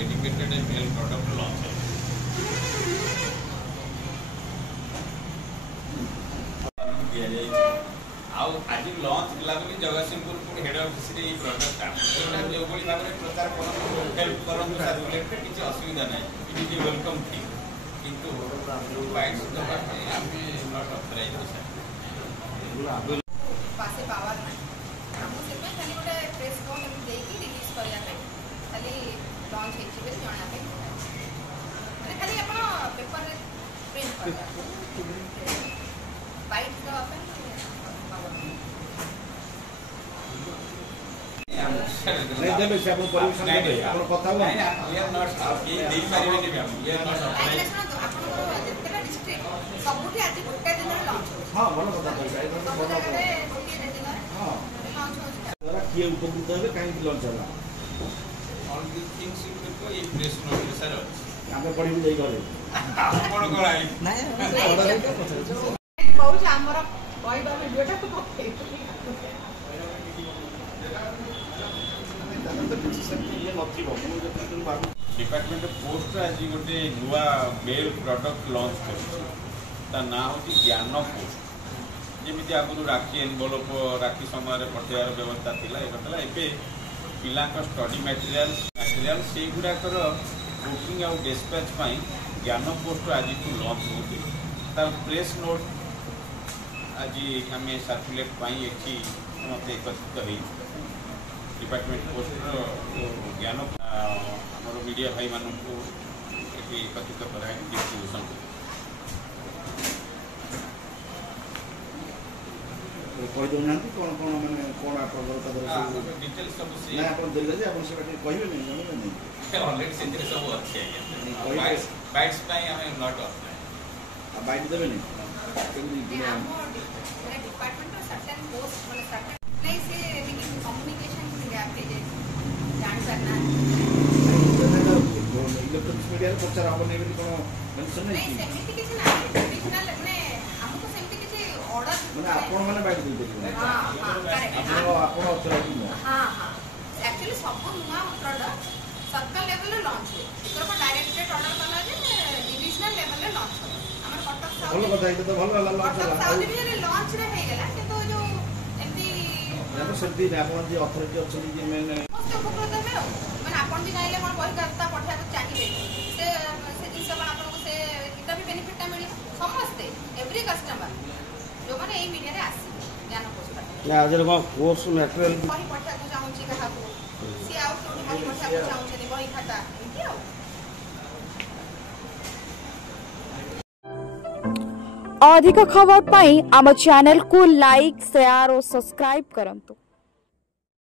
Dedicated mail product launch है आज launch कला जगतसिंहपुर हेड ऑफिस रे प्रोडक्ट जो भाव में प्रचार हेल्प करूँ सर्कुलेट किसी असुविधा ना इट इज वेलकम थिंग किंतु बाइट्स दबाई आम नॉट ऑथराइज्ड सर पासे पावर ना हमको से में खाली गोटे प्रेस नोट हम देकी रिलीज करिया पे खाली लॉन्च हेची बे जणा पे माने खाली अपन पेपर रे प्रिंट कर बाइट दो अपन नहीं देबे से अपन परमिशन देबे अपन कथा हो नहीं वी आर नॉट ये दे पारिबे नहीं हम वी आर नॉट ऑथराइज्ड अपन जेतेला डिस्ट्रिक्ट सबुठी आज गोटे दिन रे लॉन्च हो हां भलो कथा कहै एटा तो भलो हां जरा किए उपकृत हेबे काई लॉन्च होला ऑल द थिंग्स यू को ये प्रेस नोट सर आगे पढ़ी भी जाई घरे कोन कराई नहीं बहुत हमर कहबा वीडियोटा को पके डिपार्टमेंट पोस्ट आज गोटे नुआ मेल प्रोडक्ट लॉन्च कर ना हूँ ज्ञान पोस्ट जमी आगुरी राखी एनवलप राखी समय पठेबार व्यवस्था था ए पिला स्टडी मटेरियल से गुड़ाकर बुकिंग आउ डिस्पैच ज्ञान पोस्ट आज लॉन्च होती तार प्रेस नोट आज आम सर्कुलेट ये समस्त एकत्रित हो डिपार्टमेंट पोस्ट ज्ञान आम मीडिया भाई मानक एकत्रित कराए डिस्ट्रीब्यूशन कहीदे कौन कौन मैंने कौन डिटेल्स सब ना आप देले जे आप सेटा कहिबे नहीं जानबे नहीं ऑलरेडी सेंचुरी सब अच्छे है बाइट्स पाई हमें नॉट ऑफ आ बाइट देबे नहीं केमनी हम डिपार्टमेंट सर्टेन पोस्ट मतलब सर्टेन नहीं से कम्युनिकेशन गैप है जान करना इलेक्ट्रॉनिक्स मीडिया रे प्रचार हम नहीं कोन मेंशन नहीं सेमिति किछ ना ओरिजिनल ने हमको सेमिति किछ ऑर्डर माने आपण माने बाइट दे देबे हां हां करेक्ट आपण ऑथराइज न हां हां एक्चुअली सब नुआ प्रोडक्ट सर्कल लेवल रे लॉन्च हो एकर पर डायरेक्ट ऑर्डर कला जे डिविजनल लेवल रे लॉन्च हो हमर कटक साउथ भलो कथा इतो तो भलो लॉन्च होला साउथ डिविजन लॉन्च रे हे गेला किंतु जो एमती यार सेमती आपण जे अथॉरिटी अछली जे मेन most उपकृत है माने आपण भी गाइले मन बही करता पठा को चाहिए से जिस अपन आपन को से किता भी बेनिफिट मिली समस्त एवरी कस्टमर जो माने ए मीडिया रे आसी ज्ञान पोस्ट ना अजर को कोर्स मटेरियल बही पठा को चाहूची कहा को सी आउट तो बही पठा को चाहूची बही खाता एमती हो अधिक खबर पाई आम चैनल को लाइक शेयर और सब्सक्राइब करंतु।